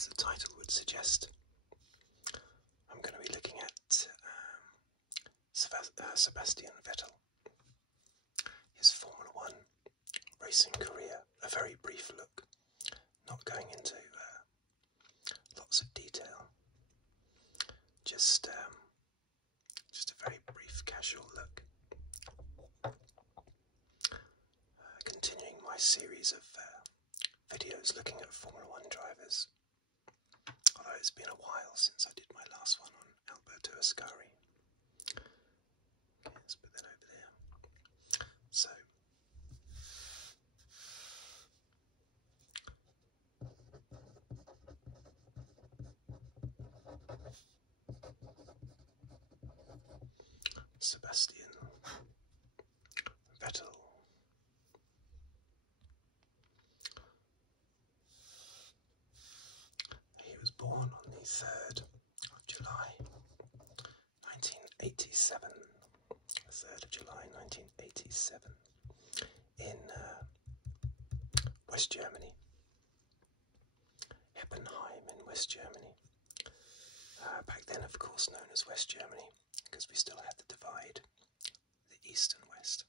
as the title would suggest, I'm going to be looking at Sebastian Vettel, his Formula One racing career, a very brief look, not going into lots of detail, just a very brief casual look. Continuing my series of videos looking at Formula One drivers, although it's been a while since I did my last one on Alberto Ascari. Okay, let's put that over there. So, Sebastian Vettel. He was born on the 3rd of July 1987. The 3rd of July 1987 in West Germany. Heppenheim in West Germany. Back then, of course, known as West Germany, because we still had the divide, the East and West.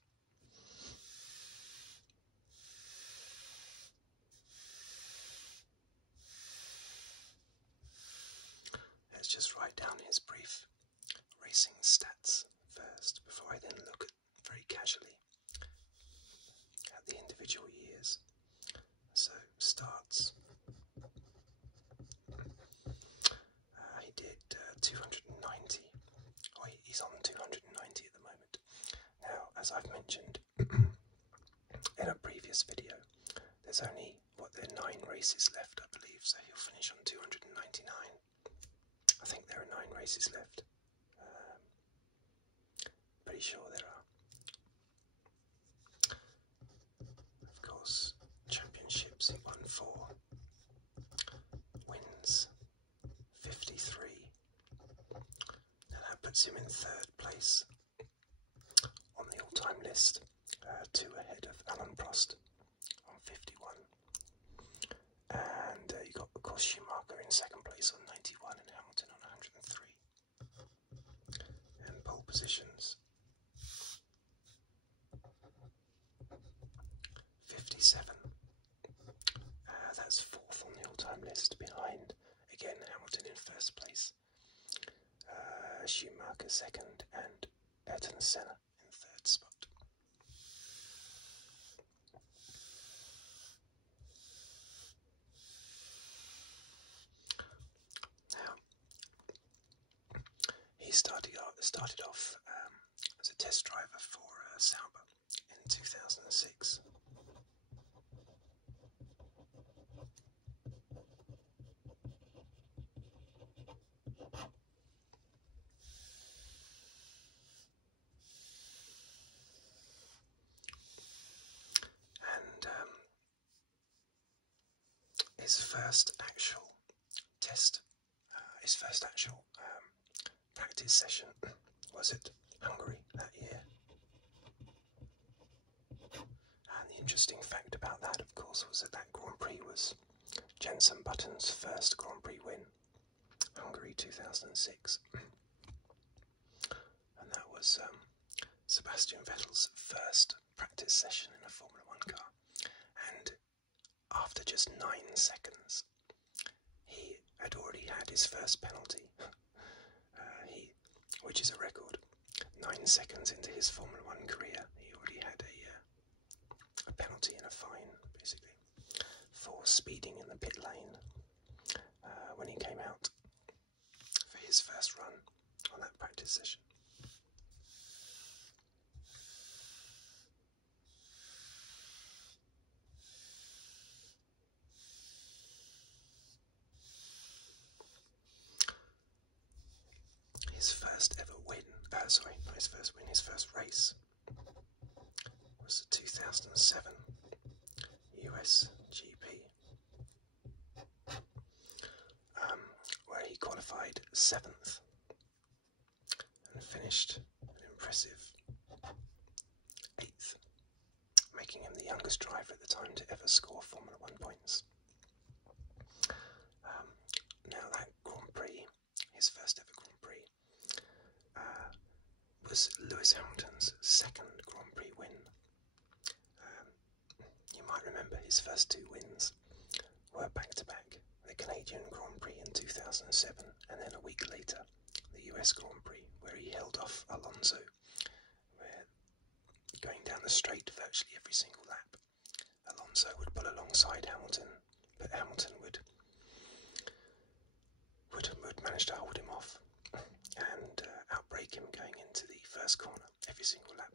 Let's just write down his brief racing stats first, before I then look very casually at the individual years. So, starts. He did 290. Oh, he's on 290 at the moment. Now, as I've mentioned in a previous video, there's only, there are 9 races left, I believe, so he'll finish on 299. I think there are 9 races left. Pretty sure there are. Of course, championships, he won 4. Wins 53. Now that puts him in 3rd place on the all-time list, 2 ahead of Alain Prost on 51. And you got, of course, Schumacher in 2nd place on 91 and Hamilton on 103. And pole positions. 57. That's 4th on the all-time list, behind, again, Hamilton in 1st place, Schumacher 2nd, and Ayrton Senna in 3rd spot. Now, he started off as a test driver for Sauber in 2006. His first actual practice session was at Hungary that year. And the interesting fact about that, of course, was that Grand Prix was Jenson Button's first Grand Prix win, Hungary 2006. And that was Sebastian Vettel's first practice session in a Formula One car. And after just 9 seconds, he had already had his first penalty, which is a record. 9 seconds into his Formula One career, he already had a penalty and a fine, basically, for speeding in the pit lane when he came out for his first run on that practice session. His first ever win, not his first win, his first race was the 2007 US GP, where he qualified 7th and finished an impressive 8th, making him the youngest driver at the time to ever score Formula One points. was Lewis Hamilton's second Grand Prix win. You might remember his first two wins were back-to-back. The Canadian Grand Prix in 2007, and then a week later, the US Grand Prix, where he held off Alonso, where going down the straight virtually every single lap, Alonso would pull alongside Hamilton, but Hamilton would manage to hold him off and outbrake him going into the first corner every single lap.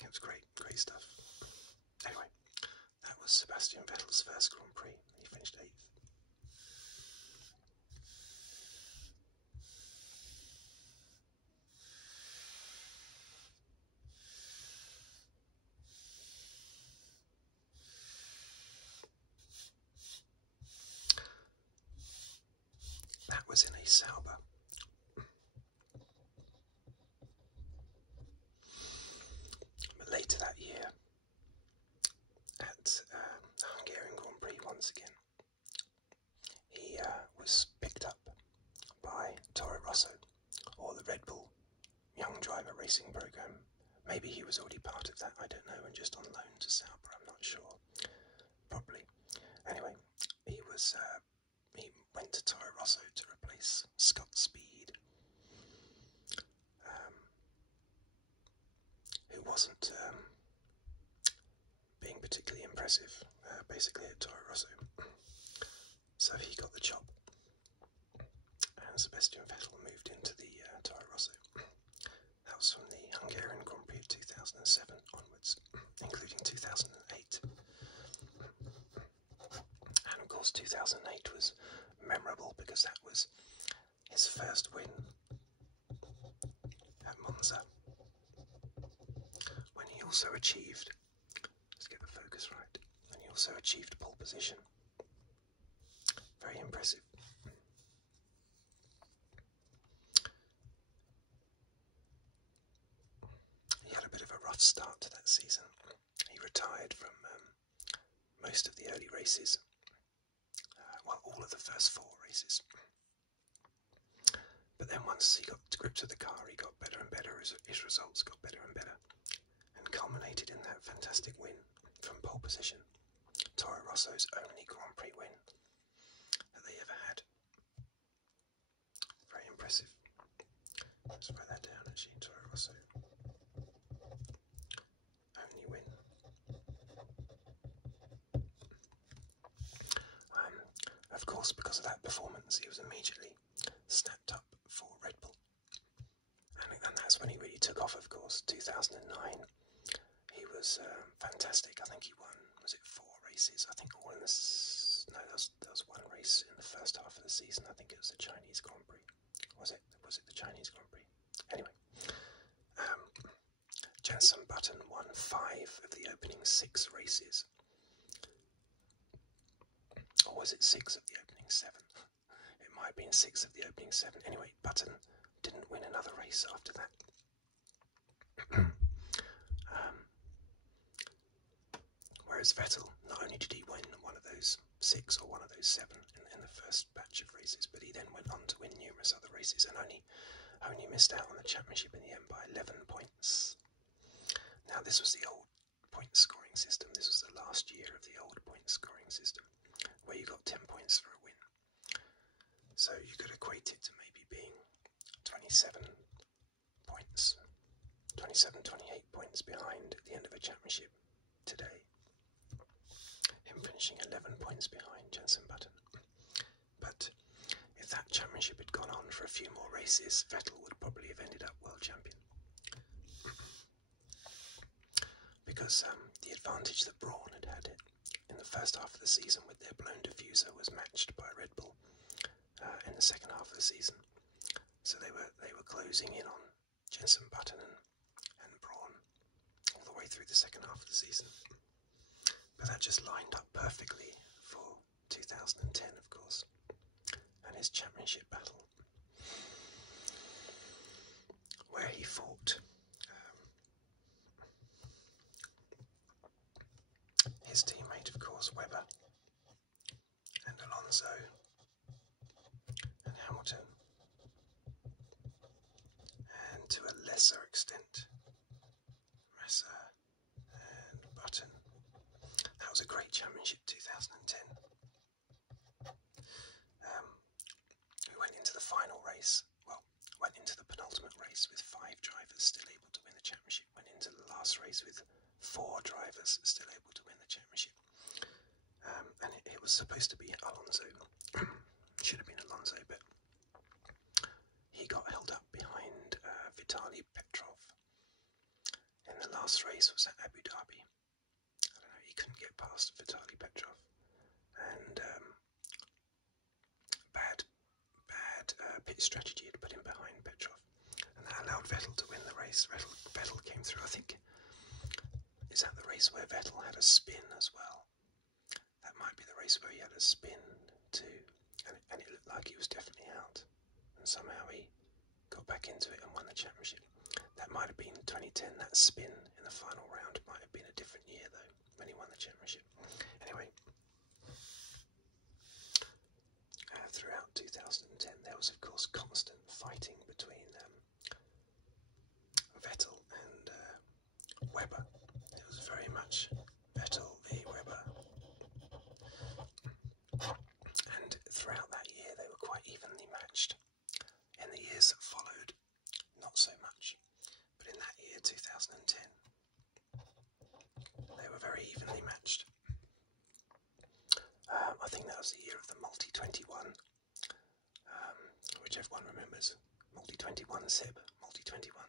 It was great stuff. Anyway, that was Sebastian Vettel's first Grand Prix. He finished 8th. That was in a Sauber. But later that year, at the Hungarian Grand Prix once again, he was picked up by Toro Rosso, or the Red Bull Young Driver Racing Program. Maybe he was already part of that, I don't know, and just on loan to Sauber, I'm not sure. Probably. Anyway, he went to Toro Rosso to replace Scott Speed, who wasn't being particularly impressive, basically, at Toro Rosso. So he got the job, and Sebastian Vettel moved into the Toro Rosso. That was from the Hungarian Grand Prix of 2007 onwards, including 2008. And of course 2008 was memorable because that was his first win at Monza, when he also achieved, let's get the focus right, when he also achieved pole position. Very impressive. He had a bit of a rough start to that season. He retired from most of the early races, well, all of the first 4 races. But then once he got to grips with the car, he got better and better, his results got better and better, and culminated in that fantastic win from pole position. Toro Rosso's only Grand Prix win that they ever had. Very impressive. Let's write that down actually, Toro Rosso. Only win. Of course, because of that performance, he was immediately snapped up for Red Bull. And that's when he really took off, of course. 2009, he was fantastic. I think he won, was it 4 races? I think all in this, no, there was 1 race in the first half of the season. I think it was the Chinese Grand Prix. Was it the Chinese Grand Prix? Anyway, Jenson Button won 5 of the opening 6 races. Or was it 6 of the opening 7? It might have been 6 of the opening 7. Anyway, Button didn't win another race after that. Whereas Vettel, not only did he win one of those 6 or one of those 7 in the first batch of races, but he then went on to win numerous other races and only missed out on the championship in the end by 11 points. Now, this was the old point scoring system. This was the last year of the old point scoring system, where you got 10 points for a win. So you could equate it to maybe being 27 points, 27, 28 points behind at the end of a championship today. Him finishing 11 points behind Jenson Button. But if that championship had gone on for a few more races, Vettel would probably have ended up world champion. Because the advantage that Brawn had it in the first half of the season with their blown diffuser was matched by Red Bull in the second half of the season. So they were closing in on Jenson Button and Brawn all the way through the second half of the season. But that just lined up perfectly for 2010, of course, and his championship battle, where he fought his teammate, of course, Webber, and Alonso, and Hamilton, and to a less lesser extent. Massa and Button. That was a great championship, 2010. We went into the final race, went into the penultimate race with 5 drivers still able to win the championship, went into the last race with 4 drivers still able to win the championship. And it was supposed to be Alonso, should have been Alonso, but he got held up behind Vitaly Petrov. And the last race was at Abu Dhabi. I don't know, he couldn't get past Vitaly Petrov. And bad pit strategy had put him behind Petrov. And that allowed Vettel to win the race. Vettel came through, I think. Is that the race where Vettel had a spin as well? That might be the race where he had a spin too. And it looked like he was definitely out. And somehow he got back into it and won the championship. That might have been 2010. That spin in the final round might have been a different year though, when he won the championship. Anyway, throughout 2010 there was of course constant fighting between Vettel and Webber. It was very much Vettel v Webber. And throughout that year they were quite evenly matched. In the years that followed, not so much. But in that year, 2010, they were very evenly matched. I think that was the year of the Multi-21, which everyone remembers. Multi-21 Seb, Multi-21.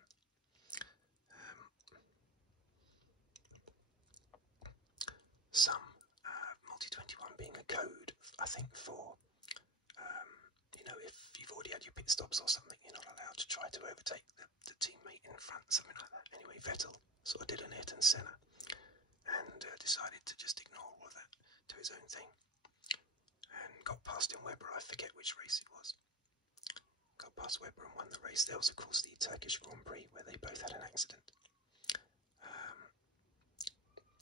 Some Multi-21 being a code, I think, for if you've already had your pit stops or something, you're not allowed to try to overtake the teammate in front, something like that. Anyway, Vettel sort of did an Ayrton Senna and decided to just ignore all of that, do his own thing, and got past him Webber. I forget which race it was. Got past Webber and won the race. There was of course the Turkish Grand Prix where they both had an accident.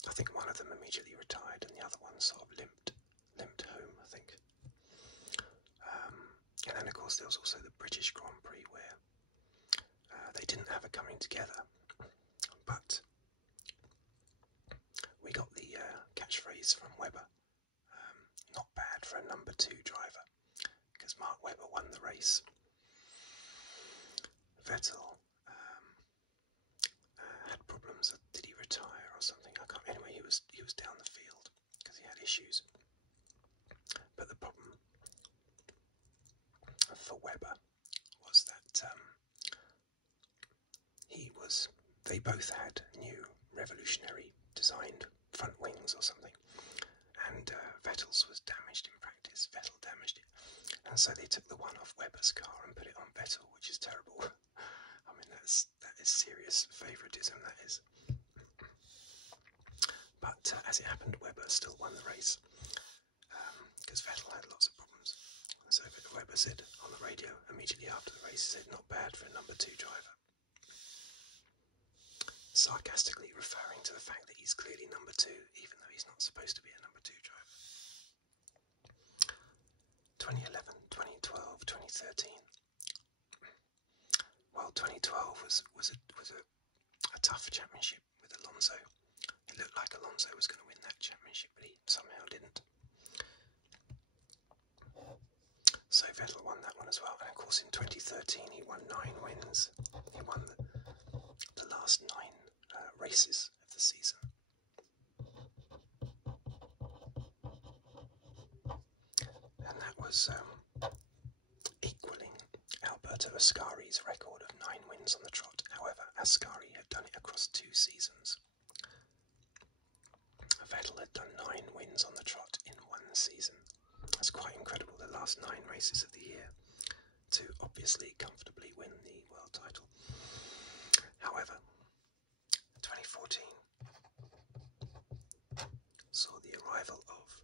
I think one of them immediately retired and the other one sort of limped home, I think. And then of course there was also the British Grand Prix where they didn't have a coming together, but we got the catchphrase from Webber, not bad for a number 2 driver, because Mark Webber won the race. Vettel had problems. Did he retire or something? I can't. Anyway, he was down the field because he had issues. But the problem for Webber was that they both had new revolutionary designed front wings or something, and Vettel's was damaged in practice. Vettel damaged it, and so they took the one off Webber's car and put it on Vettel, which is terrible. I mean, that is serious favouritism, that is. But as it happened, Webber still won the race because Vettel had lots of problems. So Webber said on the radio immediately after the race, he said, "Not bad for a number 2 driver," sarcastically referring to the fact that he's clearly number 2, even though he's not supposed to be a number 2 driver. 2011, 2012, 2013. Well, 2012 was a tough championship with Alonso. It looked like Alonso was going to win that championship, but he somehow didn't. So Vettel won that one as well, and of course in 2013 he won 9 wins. He won the last 9 races of the season. And that was equalling Alberto Ascari's record of 9 wins on the trot. However, Ascari had done it across 2 seasons. Vettel had done 9 wins on the trot in 1 season. That's quite incredible, the last 9 races of the year, to obviously comfortably win the world title. However, 2014 saw the arrival of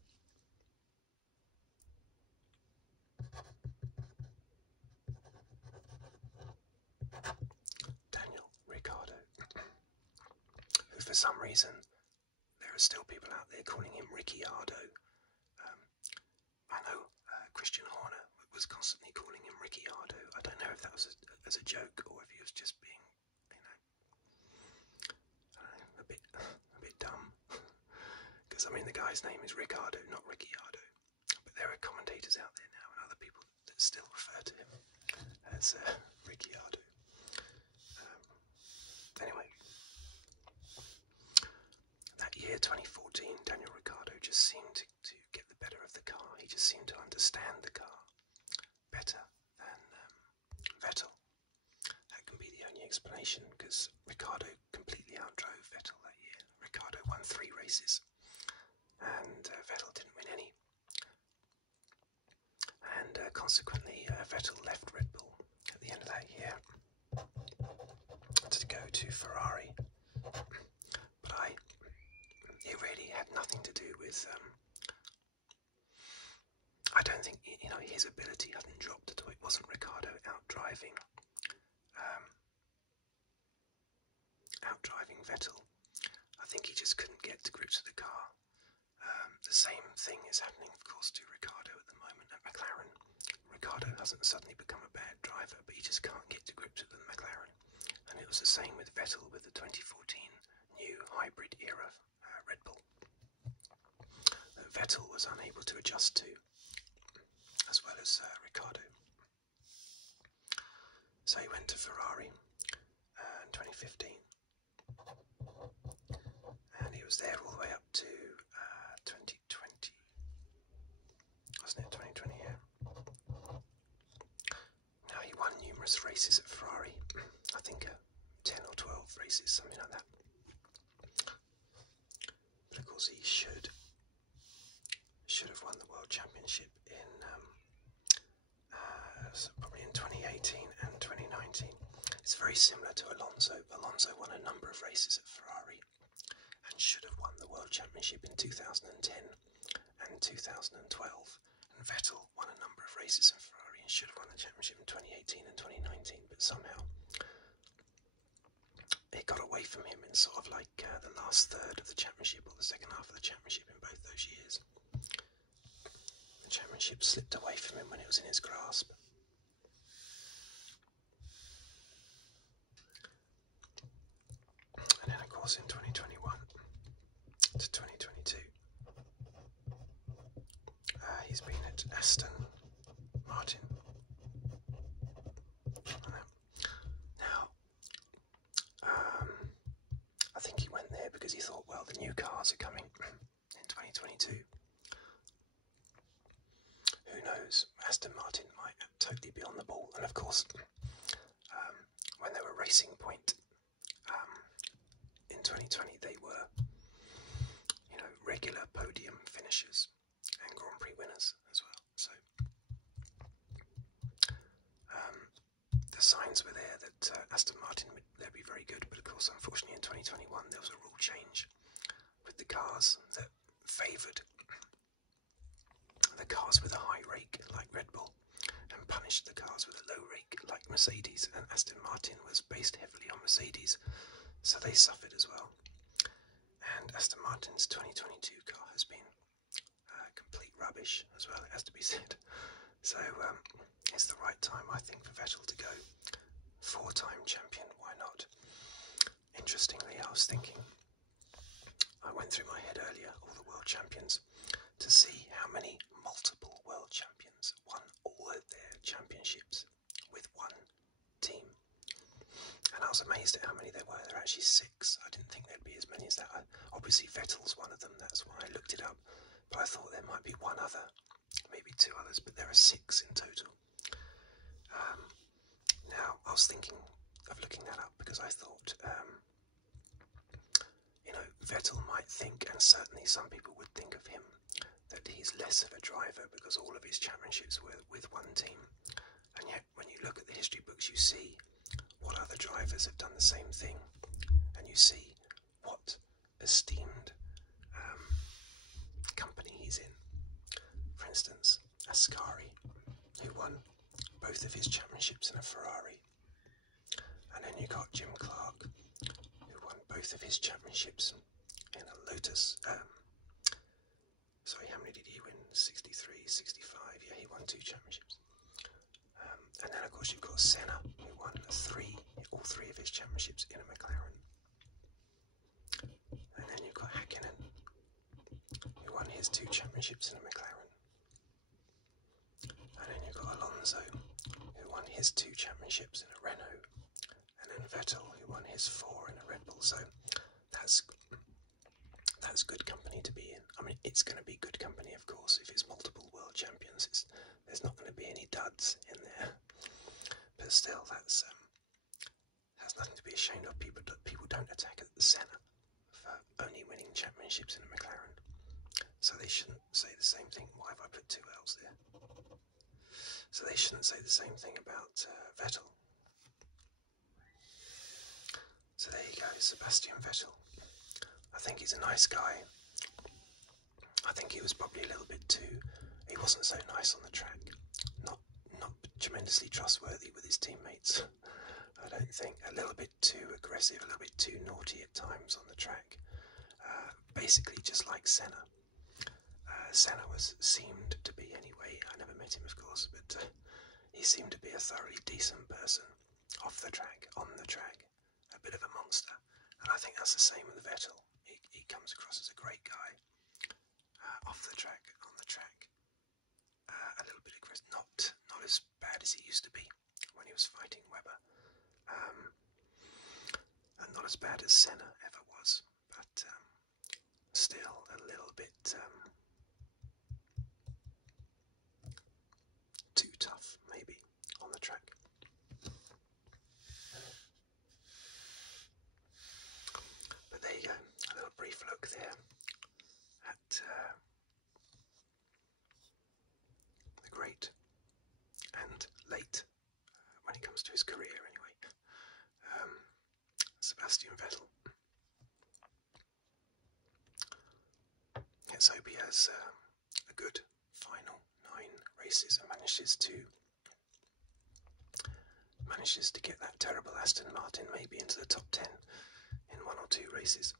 Daniel Ricciardo, who for some reason, there are still people out there calling him Ricciardo. I know Christian Horner was constantly calling him Ricciardo. I don't know if that was as a joke or if he was just being, bit dumb. Because, I mean, the guy's name is Ricciardo, not Ricciardo. But there are commentators out there now and other people that still refer to him as Ricciardo. Anyway, that year, 2014, Daniel Ricciardo just seemed to get the better of the car. He just seemed to understand the car better than Vettel. That can be the only explanation, because Ricciardo completely outdrove Vettel that year. Ricciardo won 3 races, and Vettel didn't win any. And consequently, Vettel left Red Bull at the end of that year to go to Ferrari. But it really had nothing to do with. I don't think his ability hadn't dropped at all. It wasn't Ricciardo outdriving Vettel. I think he just couldn't get to grips with the car. The same thing is happening, of course, to Ricciardo at the moment at McLaren. Ricciardo hasn't suddenly become a bad driver, but he just can't get to grips with the McLaren. And it was the same with Vettel with the 2014 new hybrid era Red Bull that Vettel was unable to adjust to, as well as Ricciardo. So he went to Ferrari in 2015, and he was there all the way up to 2020, wasn't it? 2020, yeah. Now, he won numerous races at Ferrari, I think 10 or 12 races, something like that. But of course he should have won the World Championship in probably in 2018 and 2019. It's very similar to Alonso. Alonso won a number of races at Ferrari and should have won the World Championship in 2010 and 2012. And Vettel won a number of races at Ferrari and should have won the championship in 2018 and 2019, but somehow it got away from him in sort of like the last third of the championship, or the second half of the championship in both those years. The championship slipped away from him when it was in his grasp. And then, of course, in 2021 to 2022, he's been at Aston Martin. Now, I think he went there because he thought, well, the new cars are coming in 2022. Who knows? Aston Martin might totally be on the ball. And of course, when they were Racing Point in 2020, they were, regular podium finishers and Grand Prix winners as well. So the signs were there that Aston Martin would be very good. But of course, unfortunately, in 2021, there was a rule change with the cars that favoured the cars with a high rake, like Red Bull, and punished the cars with a low rake, like Mercedes. And Aston Martin was based heavily on Mercedes, so they suffered as well. And Aston Martin's 2022 car has been complete rubbish as well, it has to be said. So it's the right time, I think, for Vettel to go. 4-time champion, why not? Interestingly, I was thinking, I went through my head earlier, all the world champions, to see how many multiple world champions won all of their championships with one team. And I was amazed at how many there were. There are actually 6. I didn't think there'd be as many as that. Obviously, Vettel's one of them. That's why I looked it up. But I thought there might be one other, maybe 2 others, but there are 6 in total. Now, I was thinking of looking that up because I thought, Vettel might think, and certainly some people would think of him, that he's less of a driver because all of his championships were with one team. And yet, when you look at the history books, you see what other drivers have done the same thing, and you see what esteemed company he's in. For instance, Ascari, who won both of his championships in a Ferrari, and then you got Jim Clark, who won both of his championships in a Lotus. Sorry, how many did he win? 63, 65. Yeah, he won 2 championships. And then, of course, you've got Senna, who won all 3 of his championships in a McLaren. his 2 championships in a McLaren. And then you've got Alonso, who won his 2 championships in a Renault, and then Vettel, who won his 4 in a Red Bull. So that's good company to be in. I mean, it's going to be good company, of course, if it's multiple world champions. There's not going to be any duds in there, but still, that's nothing to be ashamed of. People don't attack at the Senna for only winning championships in a McLaren, so they shouldn't say the same thing. Why have I put 2 L's there? So they shouldn't say the same thing about Vettel. So there you go, Sebastian Vettel. I think he's a nice guy. I think he was probably a little bit he wasn't so nice on the track. Not tremendously trustworthy with his teammates. I don't think. A little bit too aggressive, a little bit too naughty at times on the track. Basically just like Senna. Senna seemed to be, anyway, I never met him of course, but he seemed to be a thoroughly decent person. Off the track, on the track, a bit of a monster. And I think that's the same with Vettel. He comes across as a great guy. Off the track, on the track, a little bit aggressive. Not as bad as he used to be when he was fighting Webber. And not as bad as Senna ever was, but still a little bit too tough, maybe, on the track. But there you go, a little brief look there at the great and late, when it comes to his career anyway, Sebastian Vettel. Let's hope he has a good final 9 races and manages to get that terrible Aston Martin maybe into the top 10 in 1 or 2 races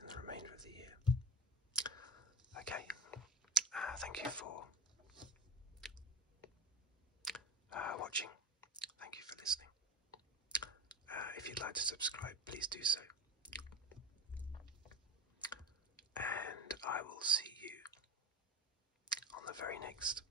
in the remainder of the year. Okay, thank you for watching. Thank you for listening. If you'd like to subscribe, please do so. And I will see you on the very next